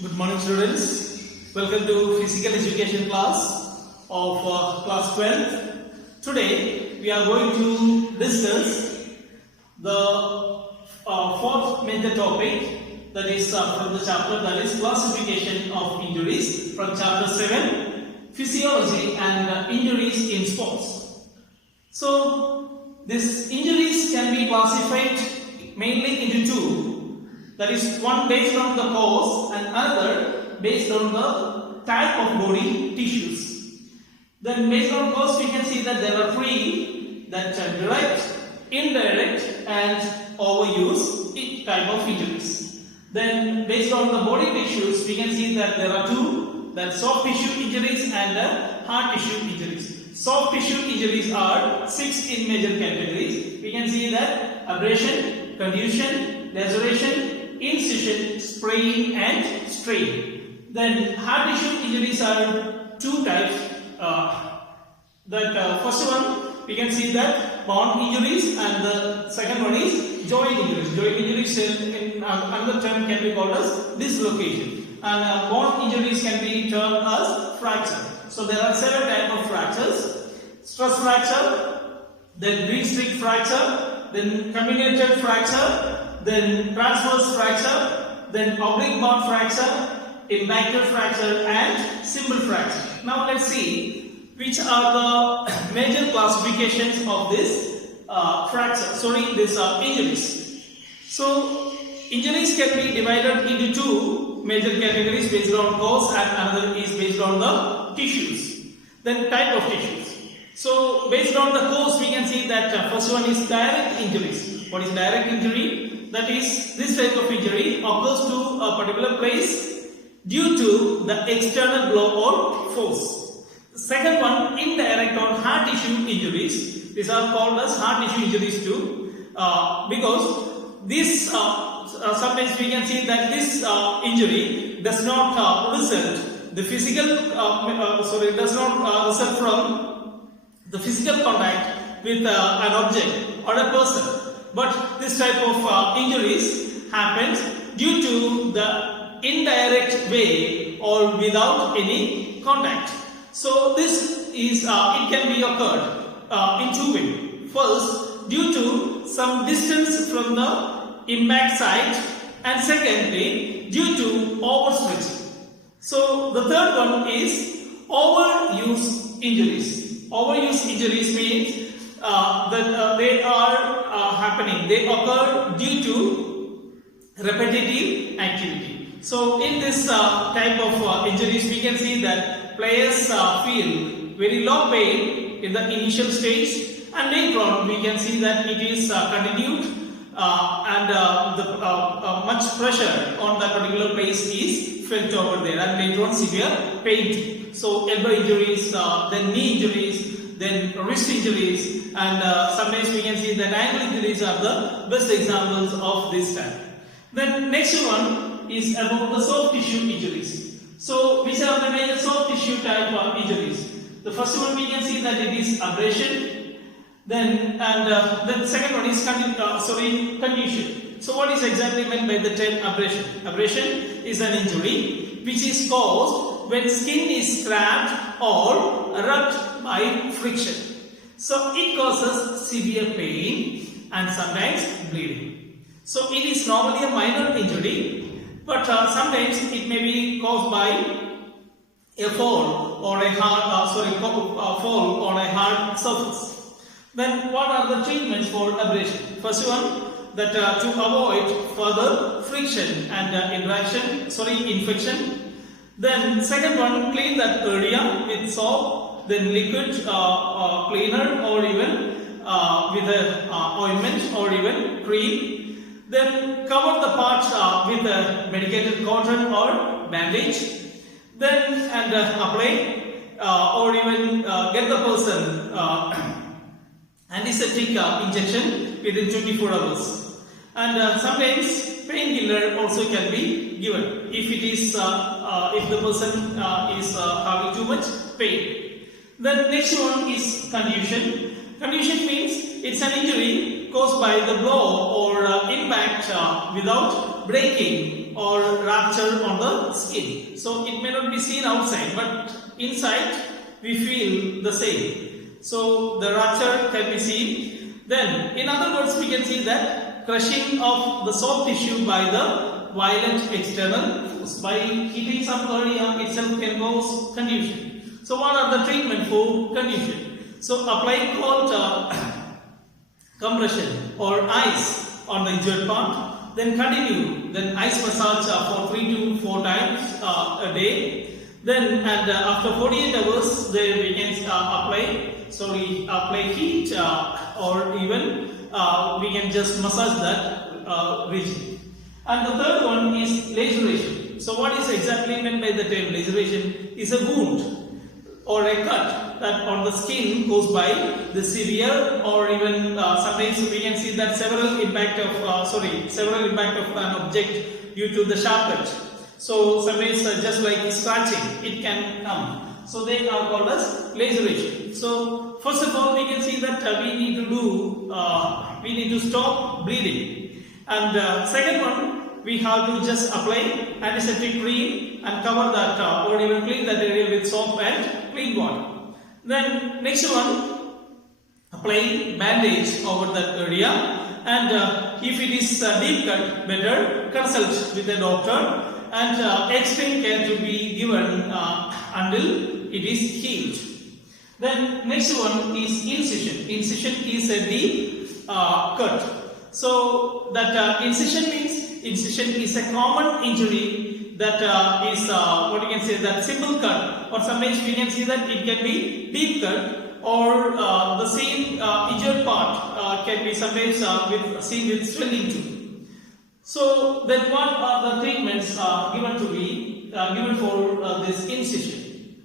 Good morning, students. Welcome to physical education class of class 12. Today we are going to discuss the fourth major topic, that is from the chapter, that is classification of injuries, from chapter 7, Physiology and Injuries in Sports. So these injuries can be classified mainly into two. That is, one based on the cause and another based on the type of body tissues. Then based on cause, we can see that there are three, that direct, indirect and overuse type of injuries. Then based on the body tissues, we can see that there are two, that soft tissue injuries and hard tissue injuries. Soft tissue injuries are 6 in major categories. We can see that abrasion, contusion, laceration, incision, spraying and strain. Then hard tissue injuries are two types. First one, we can see that bone injuries, and the second one is joint injuries. Joint injuries in another term can be called as dislocation, and bone injuries can be termed as fracture. So there are 7 types of fractures: stress fracture, then green streak fracture, then comminuted fracture, then transverse fracture, then oblique bone fracture, impacted fracture and simple fracture. Now let's see which are the major classifications of this injuries. So injuries can be divided into two major categories based on cause, and another is based on the tissues. Then type of tissues. So based on the cause, we can see that first one is direct injuries. What is direct injury? That is, this type of injury occurs to a particular place due to the external blow or force. The second one, indirect or hard tissue injuries. These are called as hard tissue injuries too, because this sometimes we can see that this injury does not result the physical does not result from the physical contact with an object or a person. But this type of injuries happens due to the indirect way or without any contact. So this is it can be occurred in two ways. First, due to some distance from the impact site, and secondly, due to overstretching. So the third one is overuse injuries. Overuse injuries means that they are happening, they occur due to repetitive activity. So in this type of injuries, we can see that players feel very low pain in the initial stage, and later on we can see that it is continued, and much pressure on that particular place is felt over there, and later on severe pain too. So elbow injuries, then knee injuries, then wrist injuries, and sometimes we can see that ankle injuries are the best examples of this type. Then next one is about the soft tissue injuries. So which are the major soft tissue type of injuries? The first one, we can see that it is abrasion. Then the second one is contusion. So what is exactly meant by the term abrasion? Abrasion is an injury which is caused when skin is scratched or rubbed by friction. So it causes severe pain and sometimes bleeding. So it is normally a minor injury, but sometimes it may be caused by a fall on a hard surface. Then what are the treatments for abrasion? First one, that to avoid further friction and infection. Then second one, clean that area with soap, then liquid cleaner, or even with an ointment or even cream. Then cover the part with a medicated cotton or bandage. Then apply or even get the person antiseptic injection within 24 hours. And sometimes painkiller also can be given if it is if the person is having too much pain. The next one is contusion. Contusion means it's an injury caused by the blow or impact without breaking or rupture on the skin. So it may not be seen outside, but inside we feel the same. So the rupture can be seen. Then in other words, we can see that crushing of the soft tissue by the violent external force. By hitting some area itself can cause contusion. So what are the treatment for contusion? So apply cold compression or ice on the injured part. Then continue. Then ice massage for 3 to 4 times a day. Then after 48 hours, then we can apply heat or even we can just massage that region. And the third one is laseration. So what is exactly meant by the term laseration? Is a wound or a cut that on the skin caused by the severe or even sometimes we can see that several impact of an object due to the sharp edge. So sometimes just like scratching, it can come. So they are called as laseration. So first of all, we can see that we need to stop bleeding. And second one, we have to just apply antiseptic cream and cover that or even clean that area with soap and clean water. Then next one, apply bandage over that area. And if it is deep cut, better consult with a doctor. And extreme care to be given until it is healed. Then next one is incision. Incision is a deep cut. So that incision is a common injury that is what you can say that simple cut, or sometimes we can see that it can be deep cut, or the same injured part can be sometimes seen with swelling too. So then what are the treatments given for this incision?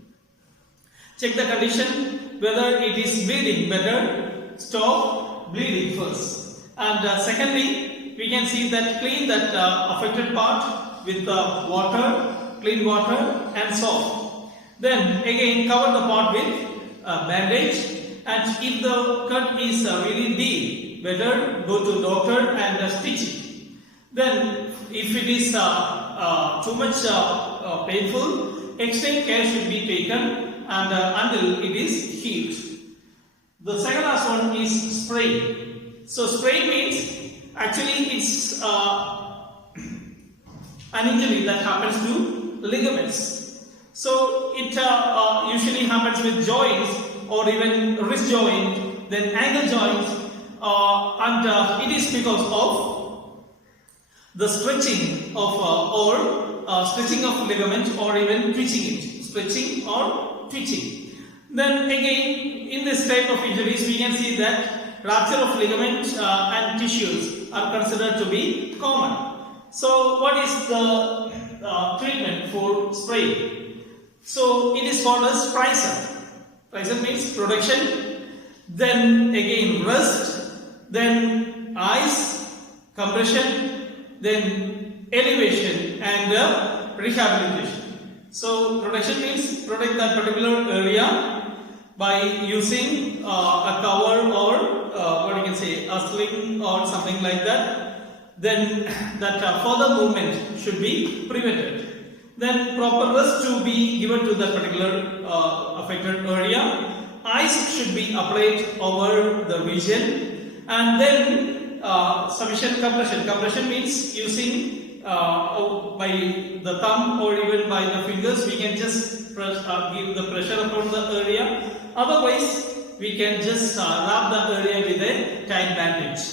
Check the condition, whether it is bleeding, better stop bleeding first. And secondly, we can see that clean that affected part with clean water and soap. Then again cover the part with bandage. And if the cut is really deep, better go to doctor and stitch it. Then if it is too much painful, extreme care should be taken and until it is healed. The second last one is sprain. So sprain means actually it's an injury that happens to ligaments. So it usually happens with joints or even wrist joint, then ankle joints, and it is because of the stretching of stretching of ligament or even twitching it, stretching or twitching. Then again, in this type of injuries, we can see that rupture of ligament and tissues are considered to be common. So, what is the treatment for sprain? So, it is called as Pryson. Pryson means protection, then again rest, then ice, compression, then elevation and rehabilitation. So protection means protect that particular area by using a cover or what you can say a sling or something like that. Then that further movement should be prevented. Then proper rest to be given to that particular affected area. Ice should be applied over the region, and then sufficient compression. Compression means using by the thumb or even by the fingers. We can just give the pressure upon the area. Otherwise, we can just wrap the area with a tight bandage.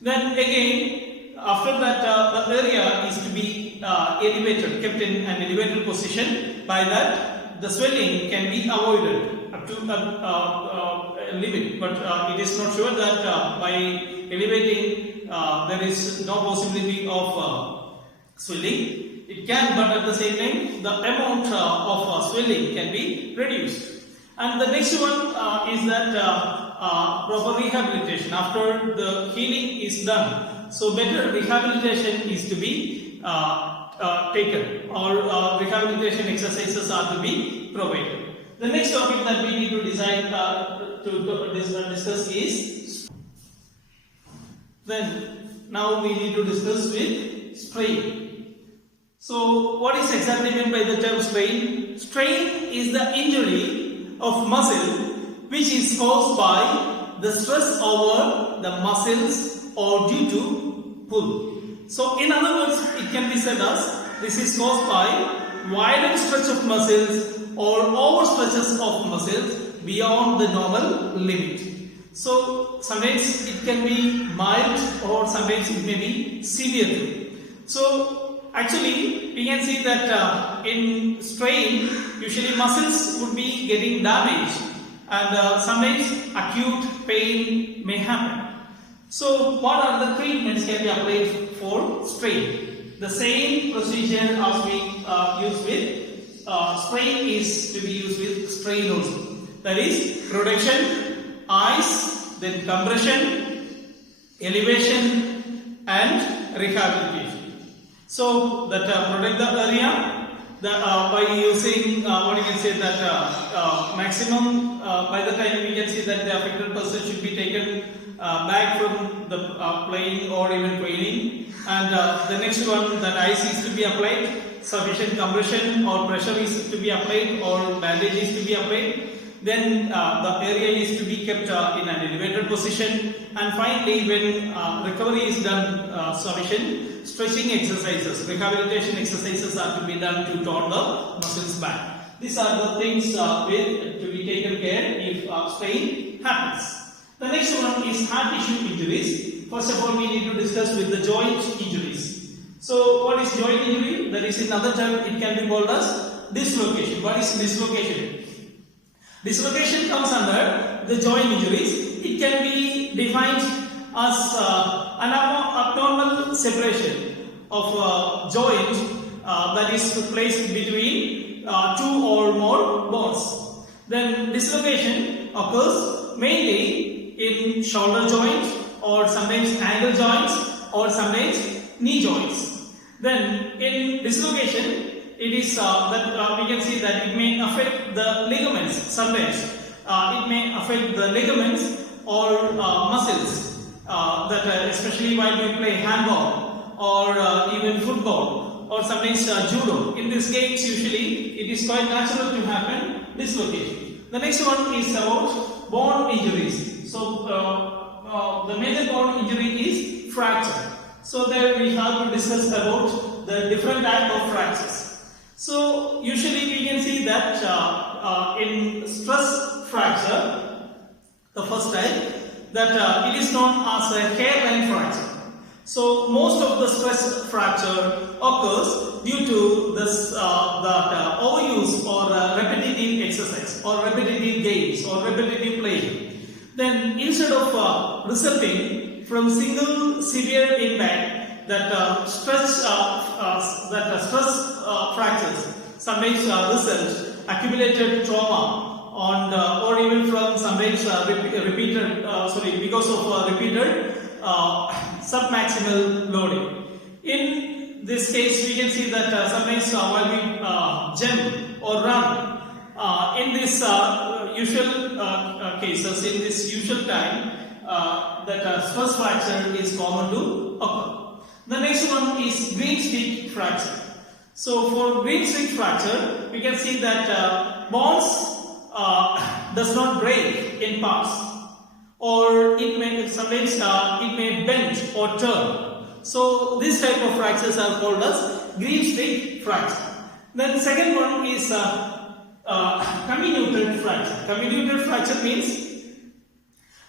Then again, after that, the area is to be elevated, kept in an elevated position. By that, the swelling can be avoided up to a limit. But it is not sure that by elevating there is no possibility of swelling. It can, but at the same time, the amount of swelling can be reduced. And the next one is that proper rehabilitation after the healing is done. So better rehabilitation is to be taken, or rehabilitation exercises are to be provided. The next topic that we need to decide to discuss is now we need to discuss with sprain. So what is exactly meant by the term strain? Strain is the injury of muscle which is caused by the stress over the muscles or due to pull. So in other words, it can be said as this is caused by violent stretch of muscles or overstretches of muscles beyond the normal limit. So sometimes it can be mild or sometimes it may be severe. So actually we can see that in strain usually muscles would be getting damaged and sometimes acute pain may happen. So what are the treatments can be applied for strain? The same procedure as we use with strain is to be used with strain also. That is protection, ice, then compression, elevation and rehabilitation. So that protect the area by using what you can say that maximum by the time we can see that the affected person should be taken back from the playing or even training, and the next one, that ice is to be applied, sufficient compression or pressure is to be applied or bandage is to be applied, then the area is to be kept in an elevated position, and finally when recovery is done, sufficient stretching exercises, rehabilitation exercises are to be done to tone the muscles back. These are the things to be taken care if strain happens. The next one is hard tissue injuries. First of all, we need to discuss with the joint injuries. So what is joint injury? That is another term, it can be called as dislocation. What is dislocation? Dislocation comes under the joint injuries. It can be defined as an abnormal separation of joint that is placed between two or more bones. Then dislocation occurs mainly in shoulder joint or sometimes ankle joints or sometimes knee joints. Then in dislocation, it is that we can see that it may affect the ligaments sometimes. It may affect the ligaments or muscles that especially while we play handball or even football or sometimes judo. In this case, usually it is quite natural to happen dislocation. The next one is about bone injuries. So the major bone injury is fracture. So there we have to discuss about the different type of fractures. So usually we can see that in stress fracture, the first type, that it is known as a hairline fracture. So most of the stress fracture occurs due to this overuse or repetitive exercise or repetitive games or repetitive playing. Then instead of resulting from single severe impact, that stress fractures sometimes result accumulated trauma on or even from sometimes because of repeated submaximal loading. In this case, we can see that sometimes while we jump or run, in this usual cases, in this usual time, that stress fracture is common to occur. The next one is green stick fracture. So for green stick fracture, we can see that bones does not break in parts, or it may sometimes it may bend or turn. So this type of fractures are called as green stick fracture. Then second one is comminuted fracture. Comminuted fracture means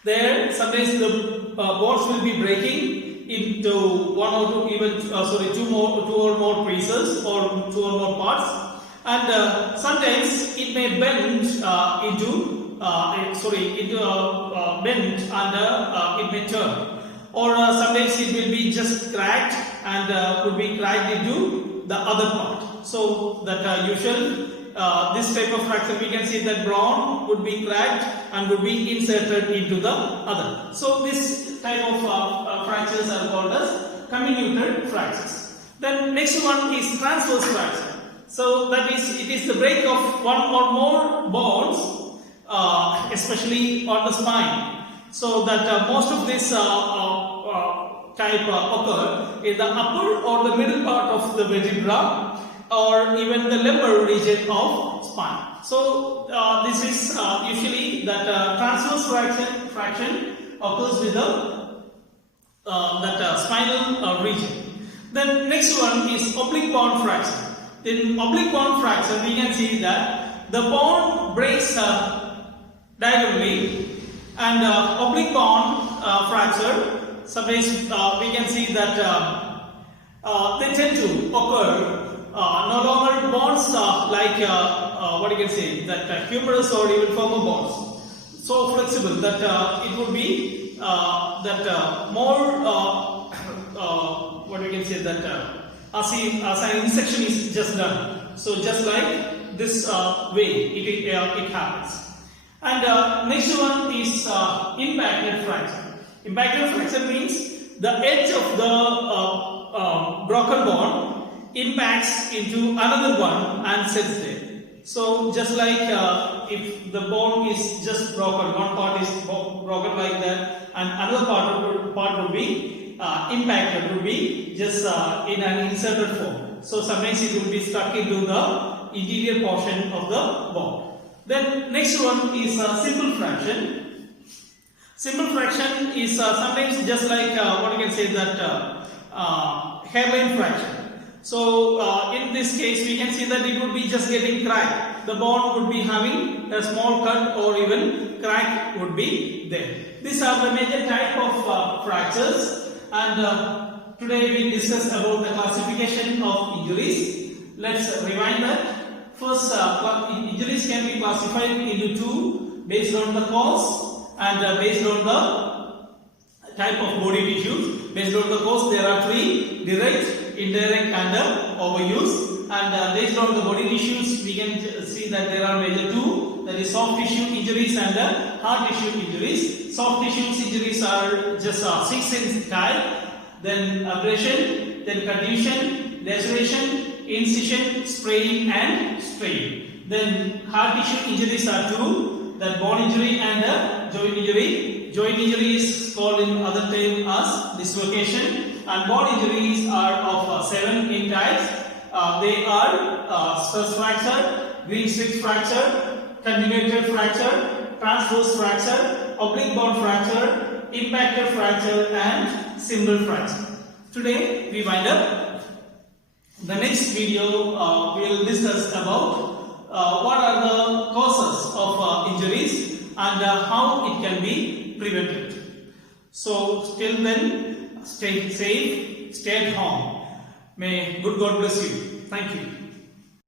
there sometimes the bones will be breaking into one or two, even two or more pieces or two or more parts, and sometimes it may bend into bend and it may turn, or sometimes it will be just cracked and could be cracked into the other part. So that usual this type of fracture, we can see that bone would be cracked and would be inserted into the other. So this type of fractures are called as comminuted fractures. Then next one is transverse fracture. So that is, it is the break of one or more bones, especially on the spine. So that most of these type occur in the upper or the middle part of the vertebra or even the lumbar region of spine. So this is usually that transverse fraction occurs with the spinal region. Then next one is oblique bone fracture. In oblique bone fracture, we can see that the bone breaks diagonally, and oblique bone fracture, sometimes we can see that they tend to occur no longer bones like what you can say, that humerus or even firmer bones, so flexible that it would be more what we can say, that as an insection is just done, so just like this way it happens. And next one is impacted fracture. Impacted fracture means the edge of the broken bone impacts into another one and sets there. So just like if the bone is just broken, one part is broken like that, and another part would be impacted, would be just in an inserted form. So sometimes it will be stuck into the interior portion of the bone. Then next one is simple fraction. Simple fraction is sometimes just like what you can say, that hairline fraction. So in this case we can see that it would be just getting cracked. The bone would be having a small cut or even crack would be there. These are the major type of fractures, and today we discuss about the classification of injuries. Let's rewind that. First, injuries can be classified into two based on the cause and based on the type of body tissues. Based on the cause, there are three: direct, indirect, and overuse. And based on the body tissues, we can see that there are major two, that is soft tissue injuries and hard tissue injuries. Soft tissue injuries are just 6 in type, then abrasion, then contusion, laceration, incision, sprain and strain. Then hard tissue injuries are two, that bone injury and joint injury. Joint injury is called in other term as dislocation, and bone injuries are of 7 in types. They are stress fracture, green stitch fracture, conjugated fracture, transverse fracture, oblique bone fracture, impacted fracture and simple fracture. Today we wind up. The next video we will discuss about what are the causes of injuries and how it can be prevented. So till then, stay safe, stay at home. May good God bless you. Thank you.